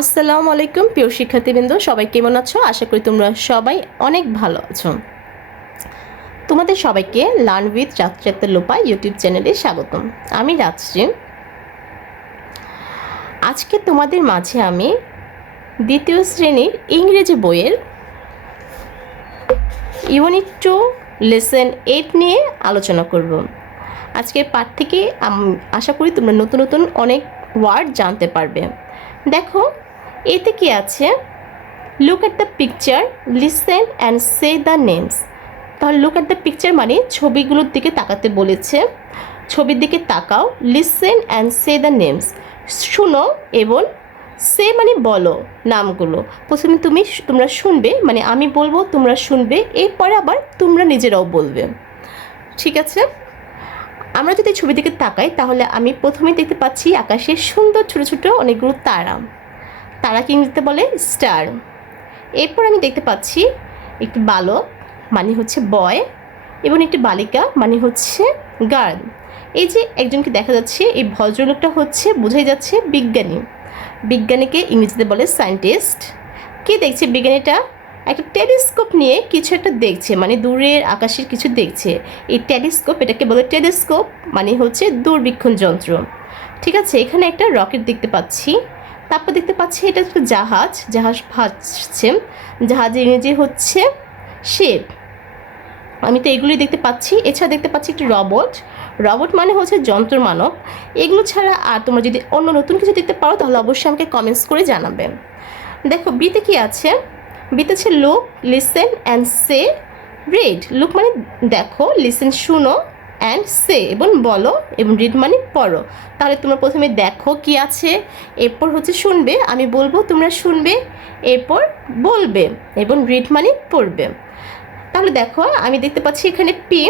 আসসালামু আলাইকুম, প্রিয় শিক্ষার্থীবৃন্দ। সবাই কেমন আছো? আশা করি তোমরা সবাই অনেক ভালো আছো। তোমাদের সবাইকে লার্ন উইথ রাত্রাত্র লোপা ইউটিউব চ্যানেলে স্বাগতম। আমি রাত্রি আজকে তোমাদের মাঝে আমি দ্বিতীয় শ্রেণির ইংরেজি বইয়ের ইউনিট টু, লেসন এইট নিয়ে আলোচনা করব। আজকের পাঠ থেকে আশা করি তোমরা নতুন নতুন অনেক ওয়ার্ড জানতে পারবে। দেখো এতে কি আছে? Look at the picture listen and say the names তাহলে লুক অ্যাট দ্য পিকচার মানে ছবিগুলোর দিকে তাকাতে বলেছে। ছবির দিকে তাকাও listen and say the names শুনো এবং সে মানে বলো নামগুলো। প্রথমে তুমি তোমরা শুনবে মানে আমি বলব, তোমরা শুনবে, এরপরে আবার তোমরা নিজেরাও বলবে। ঠিক আছে? আমরা যদি ছবি দিকে তাকাই, তাহলে আমি প্রথমে দেখতে পাচ্ছি আকাশে সুন্দর ছোট ছোট অনেকগুলো তারা। তারাকে ইংরেজিতে বলে? স্টার। এরপর আমি দেখতে পাচ্ছি একটি বালক মানে হচ্ছে বয়, এবং একটি বালিকা মানে হচ্ছে গার্ল। এই যে একজনকে দেখা যাচ্ছে, এই ভদ্রলোকটা হচ্ছে, বোঝাই যাচ্ছে বিজ্ঞানী। বিজ্ঞানীকে ইংরেজিতে বলে সায়েন্টিস্ট। কি দেখছে বিজ্ঞানীটা? একটা টেলিস্কোপ নিয়ে কিছু একটা দেখছে মানে দূরের আকাশের কিছু দেখছে। এই টেলিস্কোপ, এটাকে বলে টেলিস্কোপ মানে হচ্ছে দূরবীক্ষণ যন্ত্র। ঠিক আছে, এখানে একটা রকেট দেখতে পাচ্ছি। তারপর দেখতে পাচ্ছি এটা একটা জাহাজ জাহাজ ভাসছে। জাহাজের ইংরেজি হচ্ছে শেপ। আমি তো এগুলি দেখতে পাচ্ছি। এছাড়া দেখতে পাচ্ছি একটি রবট। রবট মানে হচ্ছে যন্ত্র মানব। এগুলো ছাড়া আর তোমরা যদি অন্য নতুন কিছু দেখতে পারো, তাহলে অবশ্যই আমাকে কমেন্টস করে জানাবে। দেখো, বিতে কি আছে? বিতে আছে look listen and say read look মানে দেখো লিসেন শুনো। অ্যান্ড সে এবং বলো এবং রিড মানে পড়ো। তাহলে তোমরা প্রথমে দেখো কি আছে, এরপর হচ্ছে শুনবে, আমি বলব তোমরা শুনবে, এরপর বলবে এবং রিড মানে পড়বে। তাহলে দেখো, আমি দেখতে পাচ্ছি এখানে পি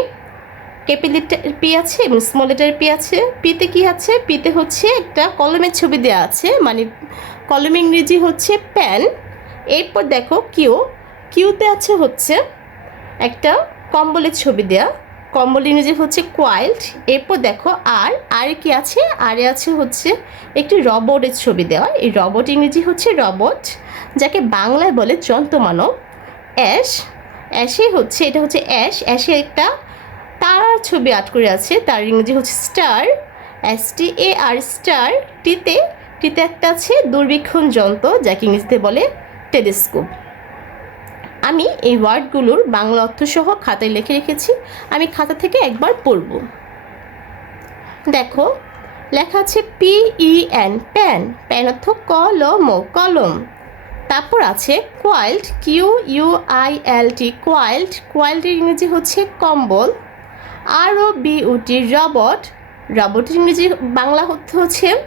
ক্যাপিটাল পি আছে এবং স্মল লেটার পি আছে। পিতে কি আছে? পিতে হচ্ছে একটা কলমের ছবি দেওয়া আছে মানে কলম ইংরেজি হচ্ছে প্যান এরপর দেখো কিউ কিউতে আছে হচ্ছে একটা কম্বলের ছবি দেওয়া কম্বল ইংরেজি হচ্ছে কোয়াইল্ড, এরপর দেখো আর আর কি আছে? আরে আছে হচ্ছে একটি রবটের ছবি দেওয়া। এই রবট ইংরেজি হচ্ছে রবট, যাকে বাংলায় বলে যন্ত্রমানব। অ্যাশ অ্যাশে হচ্ছে, এটা হচ্ছে অ্যাশ, অ্যাশে একটা তারার ছবি আট করে আছে, তার ইংরেজি হচ্ছে star S T A R star, টিতে টিতে একটা আছে দুর্বীক্ষণ যন্ত্র, যাকে ইংরেজিতে বলে টেলিস্কোপ। আমি এই ওয়ার্ডগুলোর বাংলা অর্থসহ খাতায় লিখে রেখেছি। আমি খাতা থেকে একবার পড়ব। দেখো, লেখা আছে P E N pen. Pen অর্থ কলম কলম। তারপর আছে quilt Q U I L T quilt. কোয়াইল্ডের ইংরেজি হচ্ছে কম্বল। আর ও বি টি রবট। রবটের ইংরেজি বাংলা অর্থ হচ্ছে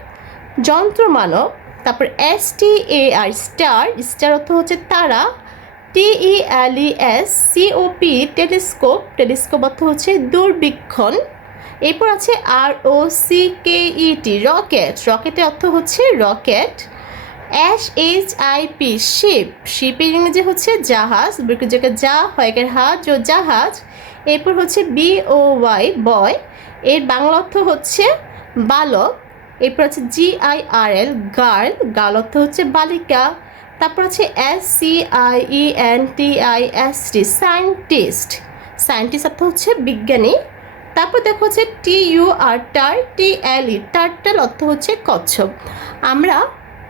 যন্ত্রমানব। তারপর S T A R star. Star অর্থ হচ্ছে তারা। T E L E P telescope telescope অর্থ হচ্ছে দূরবীক্ষণ। এরপর আছে আর ও সি কে ই টি রকেট রকেটের অর্থ হচ্ছে rocket S H I P ship শিপের ইংরেজি হচ্ছে জাহাজ। জায়গায় যা হয়েকের হাজ ও জাহাজ। এরপর হচ্ছে বি ও ওয়াই বয় এর বাংলা অর্থ হচ্ছে বালক। এরপর হচ্ছে G I R L girl girl অর্থ হচ্ছে বালিকা। তারপর হচ্ছে S C I E N T I S T scientist scientist অর্থ হচ্ছে বিজ্ঞানী। তারপর দেখো হচ্ছে টি ইউ আর টার টি এল ই টার্টাল অর্থ হচ্ছে কচ্ছপ। আমরা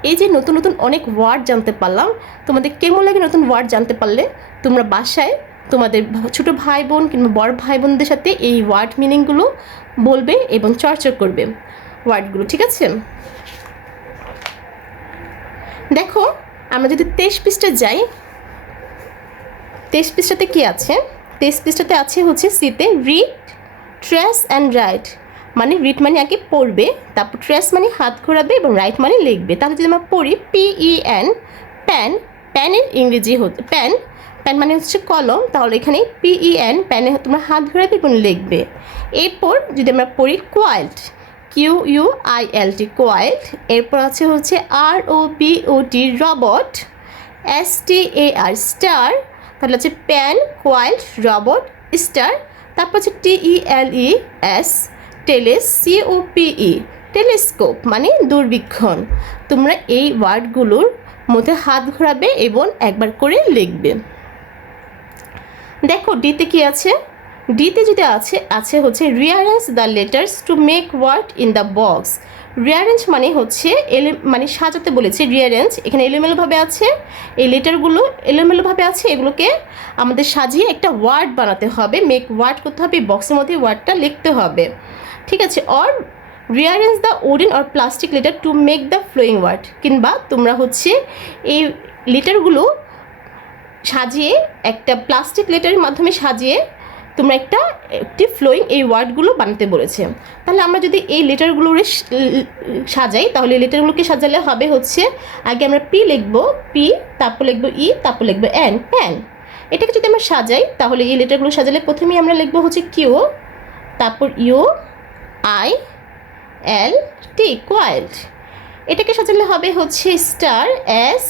এই যে নতুন নতুন অনেক ওয়ার্ড জানতে পারলাম। তোমাদের কেমন লাগে নতুন ওয়ার্ড জানতে পারলে? তোমরা বাসায় তোমাদের ছোট ভাই বোন কিংবা বড় ভাই বোনদের সাথে এই ওয়ার্ড মিনিংগুলো বলবে এবং চর্চা করবে ওয়ার্ডগুলো ঠিক আছে? দেখো আমরা যদি তেইশ পৃষ্ঠা যাই, তেইশ পৃষ্ঠাতে কী আছে? তেইশ পৃষ্ঠাতে আছে হচ্ছে সিতে রিড ট্রেস অ্যান্ড রাইট মানে রিড মানে আগে পড়বে, তারপর ট্রেস মানে হাত ঘোরাবে এবং রাইট মানে লিখবে। তাহলে যদি আমরা পড়ি পিই এন প্যান প্যানের ইংরেজি হচ্ছে প্যান প্যান মানে হচ্ছে কলম, তাহলে এখানে পিই এন প্যানে তোমরা হাত ঘোরাবে এবং লিখবে। এরপর যদি আমরা পড়ি quilt Q U I L T quilt এরপর আছে হচ্ছে R O B O T robot S T A R star তাহলে হচ্ছে প্যান কোয়াইল্ড রবট স্টার তারপর হচ্ছে টি E L E S টেলিস সিওপিই telescope মানে দূরবীক্ষণ। তোমরা এই ওয়ার্ডগুলোর মধ্যে হাত ঘোরাবে এবং একবার করে লিখবে। দেখো ডিতে কি আছে? ডিতে যদি আছে আছে হচ্ছে rearrange the letters to make word in the box rearrange মানে হচ্ছে এলে মানে সাজাতে বলেছে রিয়ারেঞ্জ এখানে এলোমেলোভাবে আছে, এই লেটারগুলো এলোমেলোভাবে আছে, এগুলোকে আমাদের সাজিয়ে একটা ওয়ার্ড বানাতে হবে। মেক ওয়ার্ড করতে হবে বক্সের মধ্যে ওয়ার্ডটা লিখতে হবে। ঠিক আছে? Or rearrange the wooden or plastic letter to make the following word কিংবা তোমরা হচ্ছে এই লেটারগুলো সাজিয়ে একটা প্লাস্টিক লেটারের মাধ্যমে সাজিয়ে তোমরা একটা একটি ফ্লোয়িং এই ওয়ার্ডগুলো বানাতে বলেছে। তাহলে আমরা যদি এই লেটারগুলো সাজাই, তাহলে লেটারগুলোকে সাজালে হবে হচ্ছে, আগে আমরা পি লিখব পি তারপর লিখব ই তারপর লিখব এন প্যান এটাকে যদি আমরা সাজাই, তাহলে এই লেটারগুলো সাজালে প্রথমেই আমরা লিখব হচ্ছে কিউ তারপর U I L T quilt এটাকে সাজালে হবে হচ্ছে star S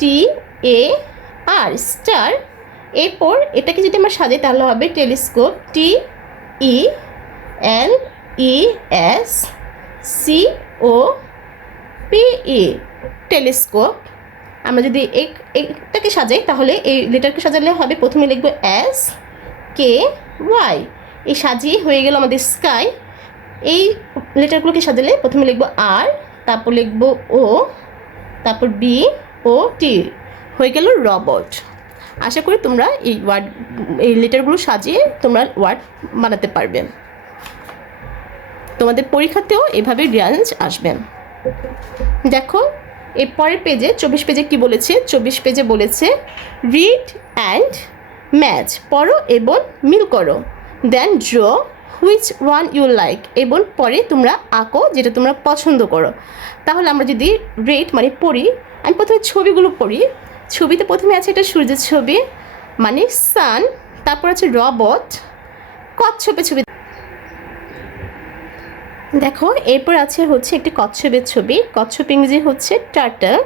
T A R star এরপর এটাকে যদি আমরা সাজাই, তাহলে হবে telescope T E L E S C O P E telescope. আমরা যদি এক- এটাকে সাজাই, তাহলে এই লেটারকে সাজালে হবে, প্রথমে লিখব এস কে ওয়াই এই সাজিয়ে হয়ে গেল আমাদের স্কাই এই লেটারগুলোকে সাজালে প্রথমে লিখব আর তারপর লিখব ও তারপর বি ও টি হয়ে গেল রবট আশা করি তোমরা এই ওয়ার্ড এই লেটারগুলো সাজিয়ে তোমরা ওয়ার্ড বানাতে পারবে। তোমাদের পরীক্ষাতেও এভাবে রেঞ্জ আসবে। দেখো, এর পরের পেজে চব্বিশ পেজে কি বলেছে? চব্বিশ পেজে বলেছে রিড অ্যান্ড ম্যাচ পড়ো এবং মিল করো। Then draw which one you like এবং পরে তোমরা আঁকো যেটা তোমরা পছন্দ করো। তাহলে আমরা যদি রেড মানে পড়ি, আমি প্রথমে ছবিগুলো পড়ি। ছবিতে প্রথমে আছে এটা সূর্যের ছবি মানে সান তারপর আছে রবট কচ্ছপের ছবি। দেখো, এরপর আছে হচ্ছে একটি কচ্ছপের ছবি, কচ্ছপ ইংরেজি হচ্ছে টার্টল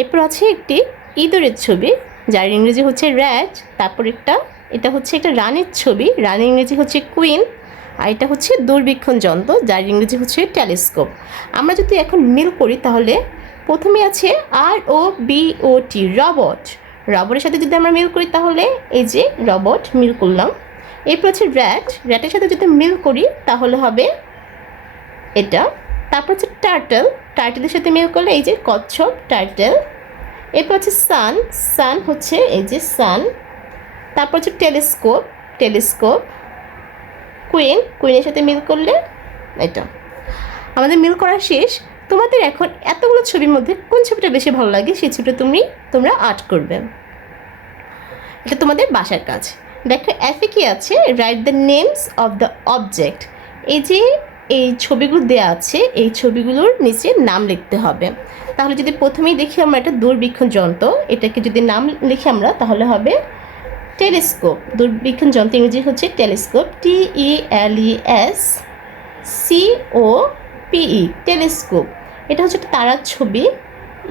এরপর আছে একটি ইঁদুরের ছবি, যার ইংরেজি হচ্ছে র্যাট তারপর একটা, এটা হচ্ছে একটা রানের ছবি রানীর ইংরেজি হচ্ছে কুইন আর এটা হচ্ছে দূরবীক্ষণ যন্ত্র, যার ইংরেজি হচ্ছে টেলিস্কোপ আমরা যদি এখন মিল করি তাহলে প্রথমে আছে আর O B O T robot রবটের সাথে যদি আমরা মিল করি তাহলে এই যে রবট মিল করলাম। এরপর আছে র্যাট র্যাটের সাথে যদি মিল করি তাহলে হবে এটা। তারপর হচ্ছে টার্টল টার্টেলের সাথে মিল করলে এই যে কচ্ছপ টার্টেল এরপর হচ্ছে সান সান হচ্ছে এই যে সান তারপর হচ্ছে টেলিস্কোপ টেলিস্কোপ কুইন কুইনের সাথে মিল করলে এটা। আমাদের মিল করা শেষ। তোমাদের এখন এতগুলো ছবির মধ্যে কোন ছবিটা বেশি ভালো লাগে? সেই ছবিটা তুমি, তোমরা আর্ট করবে। এটা তোমাদের বাসার কাজ। দেখো, এফে কি আছে? Write the names of the object এই যে, এই ছবিগুলো দেওয়া আছে, এই ছবিগুলোর নিচে নাম লিখতে হবে। তাহলে যদি প্রথমেই দেখি আমরা একটা দূরবীক্ষণ যন্ত্র, এটাকে যদি নাম লিখি আমরা, তাহলে হবে টেলিস্কোপ। দূরবীক্ষণ যন্ত্র ইংরেজি হচ্ছে telescope T E L E S C O P E telescope এটা হচ্ছে একটা তারার ছবি।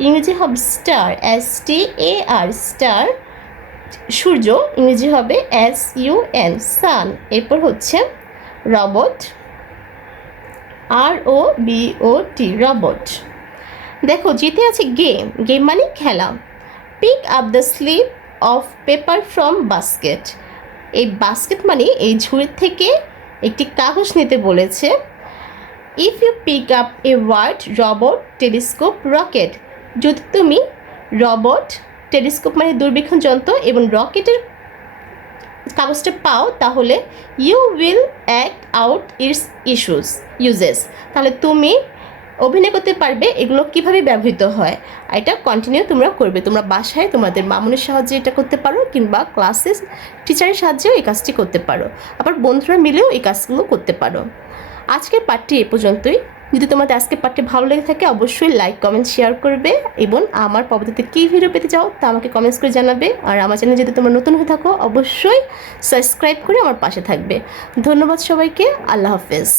ইংরেজি হবে star S T A R star সূর্য, ইংরেজি হবে এস ইউ এন সান এরপর হচ্ছে robot R O B O T robot দেখো, জিতে আছে গেম গেম মানে খেলা। Pick up the slip of paper from basket এই বাস্কেট মানে এই ঝুড়ির থেকে একটি কাগজ নিতে বলেছে। If you pick up a word robot telescope rocket যদি তুমি রবট টেলিস্কোপ মানে দূরবীক্ষণ যন্ত্র এবং রকেটের কাগজটা পাও, তাহলে you will act out its issues uses তাহলে তুমি অভিনয় করতে পারবে, এগুলো কীভাবে ব্যবহৃত হয়, আর এটা কন্টিনিউ তোমরা করবে। তোমরা বাসায় তোমাদের মামুনের সাহায্যে এটা করতে পারো, কিংবা ক্লাসে টিচারের সাহায্যেও এই কাজটি করতে পারো। আবার বন্ধুরা মিলেও এই কাজগুলো করতে পারো। আজকের পাঠটি এ পর্যন্তই। যদি তোমাদের আজকের পাঠটি ভালো লেগে থাকে, অবশ্যই লাইক কমেন্ট শেয়ার করবে এবং আমার পরবর্তীতে কী ভিডিও পেতে চাও তা আমাকে কমেন্টস করে জানাবে। আর আমার চ্যানেল যদি তোমরা নতুন হয়ে থাকো, অবশ্যই সাবস্ক্রাইব করে আমার পাশে থাকবে। ধন্যবাদ সবাইকে, আল্লাহ হাফেজ।